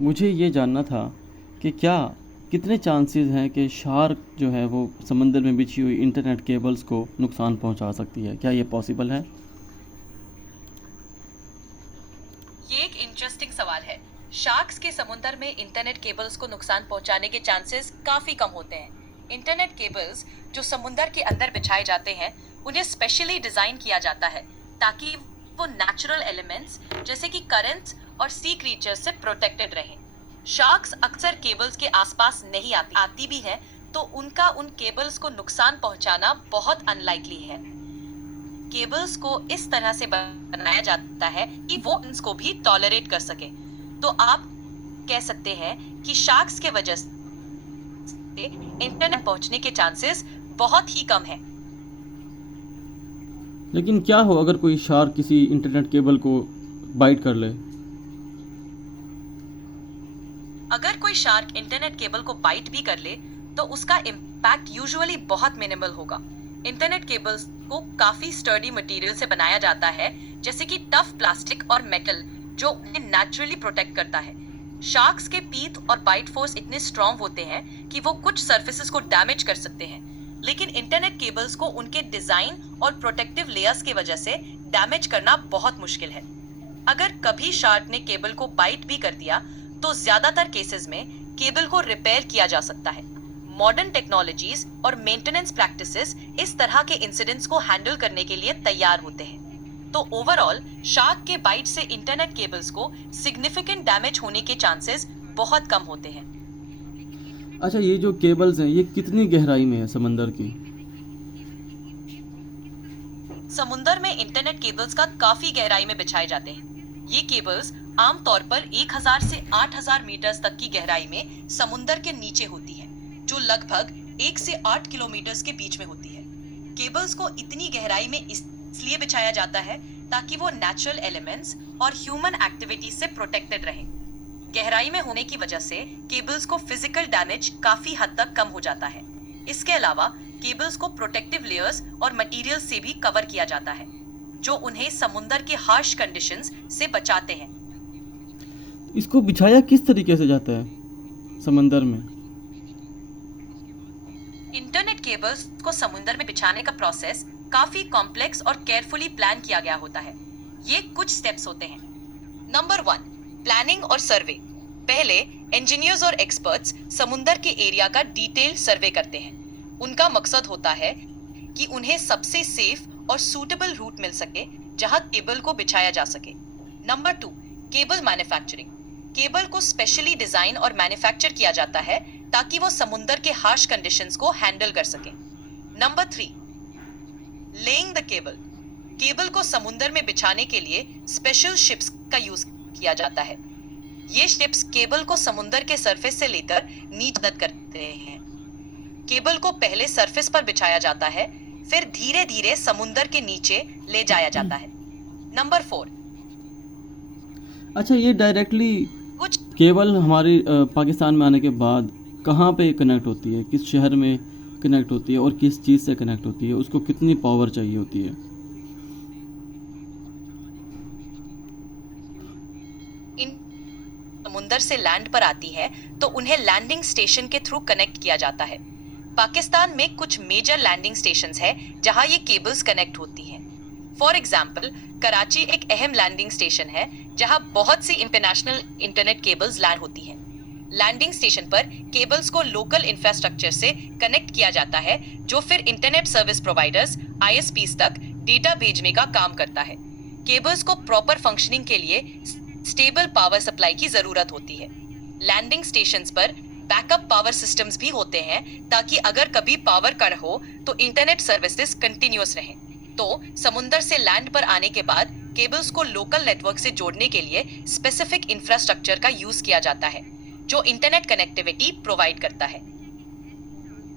मुझे ये जानना था कि क्या कितने चांसेस हैं कि शार्क जो है वो समंदर में बिछी हुई इंटरनेट केबल्स को नुकसान पहुंचा सकती है? क्या ये पॉसिबल है? ये एक इंटरेस्टिंग सवाल है। शार्क्स के समुद्र में इंटरनेट केबल्स को नुकसान पहुंचाने के चांसेस काफी कम होते हैं। इंटरनेट केबल्स जो समुद्र के अंदर बिछाए जाते हैं, उन्हें स्पेशली डिजाइन किया जाता है ताकि वो नेचुरल एलिमेंट्स जैसे कि करंट्स और सी क्रीचर्स से प्रोटेक्टेड रहें। शार्क्स अक्सर केबल्स के आसपास नहीं आती भी है, तो उनका उन केबल्स को नुकसान पहुंचाना बहुत अनलाइकली है। केबल्स को इस तरह से बनाया जाता है कि वो इसको भी टॉलरेट कर सके। तो आप कह सकते हैं कि शार्क्स के वजह से इंटरनेट पहुंचने के चांसेस बहुत ही कम हैं। लेकिन क्या हो अगर कोई शार्क किसी इंटरनेट केबल को बाइट कर ले? अगर कोई शार्क इंटरनेट केबल को बाइट भी कर ले, तो उसका इम्पैक्ट यूजुअली बहुत मिनिमल होगा। इंटरनेट केबल्स को काफी स्टर्डी मटेरियल से बनाया जाता है, जैसे कि टफ प्लास्टिक और मेटल, जो उन्हें नेचुरली प्रोटेक्ट करता है। शार्क्स के टीथ और बाइट फोर्स इतने स्ट्रॉन्ग होते हैं कि वो कुछ सरफेसेस को डैमेज कर सकते हैं, लेकिन इंटरनेट केबल्स को उनके डिजाइन और प्रोटेक्टिव लेयर्स की वजह से डैमेज करना बहुत मुश्किल है। अगर कभी शार्क ने केबल को बाइट भी कर दिया, तो ज्यादातर केसेस में केबल को रिपेयर किया जा सकता है। मॉडर्न टेक्नोलॉजीज और मेंटेनेंस प्रैक्टिसेस इस तरह के इंसिडेंट्स को हैंडल करने के लिए तैयार होते हैं। तो ओवरऑल शार्क के बाइट से इंटरनेट केबल्स को सिग्निफिकेंट डैमेज होने के चांसेस बहुत कम होते हैं। अच्छा, ये जो केबल्स हैं ये कितनी गहराई में है समंदर की? समुंदर में इंटरनेट केबल्स का काफी गहराई में बिछाए जाते हैं। ये केबल्स आमतौर पर 1000 से 8000 मीटर तक की गहराई में समुंदर के नीचे होती है, जो लगभग 1 से 8 किलोमीटर के बीच में होती है। केबल्स को इतनी गहराई में इसलिए बिछाया जाता है ताकि वो नेचुरल एलिमेंट्स और ह्यूमन एक्टिविटीज से प्रोटेक्टेड रहें। गहराई में होने की वजह से केबल्स को फिजिकल डैमेज काफी हद तक कम हो जाता है। इसके अलावा केबल्स को प्रोटेक्टिव लेयर्स और मटेरियल से भी कवर किया जाता है, जो उन्हें समुंदर के हार्श कंडीशंस से बचाते हैं। इसको बिछाया किस तरीके से जाता है समंदर में? इंटरनेट केबल्स को समुंदर में बिछाने का प्रोसेस काफी कॉम्प्लेक्स और केयरफुली प्लान किया गया होता है। ये कुछ स्टेप्स होते हैं। नंबर 1, प्लानिंग और सर्वे। पहले इंजीनियर्स और एक्सपर्ट्स समुंदर के एरिया का डिटेल सर्वे करते हैं। उनका मकसद होता है कि उन्हें सबसे सेफ और सूटेबल रूट मिल सके जहां केबल को बिछाया जा सके। Number 2, cable manufacturing. केबल को स्पेशली डिजाइन और मैन्युफैक्चर किया जाता है ताकि वो समुंदर के हार्श कंडीशंस को हैंडल कर सके। Number 3, laying the cable. Cable को समुंदर में बिछाने के लिए स्पेशल शिप्स का यूज किया जाता है। ये शिप्स केबल को समुंदर के सरफेस से लेकर नीचे मदद करते हैं। केबल को पहले सरफेस पर बिछाया जाता है, फिर धीरे धीरे समुंदर के नीचे ले जाया जाता है। नंबर 4, अच्छा, ये डायरेक्टली कुछ केबल हमारे पाकिस्तान में आने के बाद कहाँ पे कनेक्ट होती है? किस शहर में कनेक्ट होती है और किस चीज़ से कनेक्ट होती है? उसको कितनी पावर चाहिए होती है? इन समुंदर से लैंड पर आती है तो उन्हें लैंडिंग स्टेशन के थ्रू कनेक्ट किया जाता है। पाकिस्तान में कुछ मेजर लैंडिंग स्टेशंस है जहां ये केबल्स कनेक्ट होती हैं। फॉर एग्जांपल, कराची एक अहम लैंडिंग स्टेशन है जहां बहुत सी इंटरनेशनल इंटरनेट केबल्स लैंड होती हैं। लैंडिंग स्टेशन पर केबल्स को लोकल इंफ्रास्ट्रक्चर से कनेक्ट किया जाता है, जो फिर इंटरनेट सर्विस प्रोवाइडर्स ISPs तक डेटा भेजने का काम करता है। केबल्स को प्रॉपर फंक्शनिंग के लिए स्टेबल पावर सप्लाई की जरूरत होती है। लैंडिंग स्टेशंस पर बैकअप पावर सिस्टम्स भी होते हैं ताकि अगर कभी पावर कट हो तो इंटरनेट सर्विसेज कंटिन्यूअस रहें। तो समुंदर से लैंड पर आने के बाद केबल्स को लोकल नेटवर्क से जोड़ने के लिए स्पेसिफिक इंफ्रास्ट्रक्चर का यूज किया जाता है, जो इंटरनेट कनेक्टिविटी प्रोवाइड करता है।